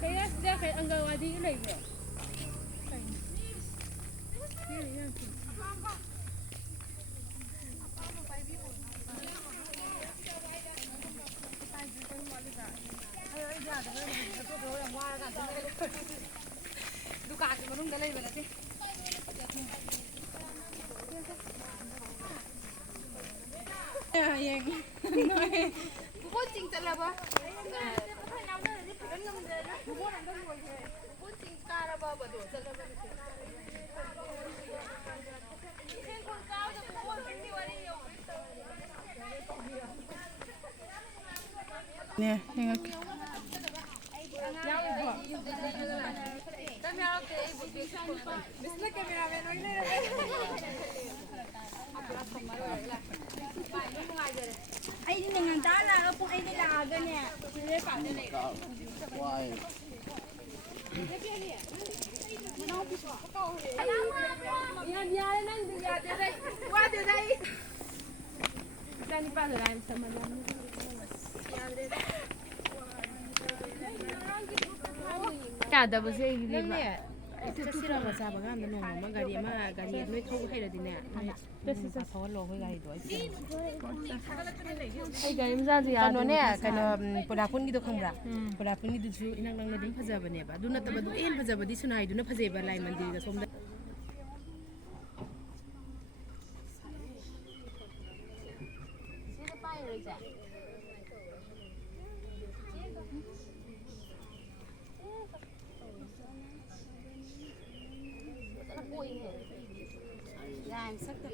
Kaya Angalwadi ilay mo. Dukaki manung dalay ba natin? Yang kucing talaga. Kucing kara ba ba do? Talaga. Nè, hengok. Ay di na nga dala, kung ay nilaga niya. Why? Yan nang diyade day. Wade day. Dani pa na lang sa malam. Kada ba siya hindi ba? Ito sila masaba nga ano mo gari may thong hay din na. Kasi sa solo ko gari do. Ay gari mza siya. Kano ne kano pulapun gido khambra. Pulapun gido su inang nang na din phajaba ne ba. Duna taba du en phajaba di sunai duna phajeba lai mandir da somda. Sino pa yun siya? Yan, sakto.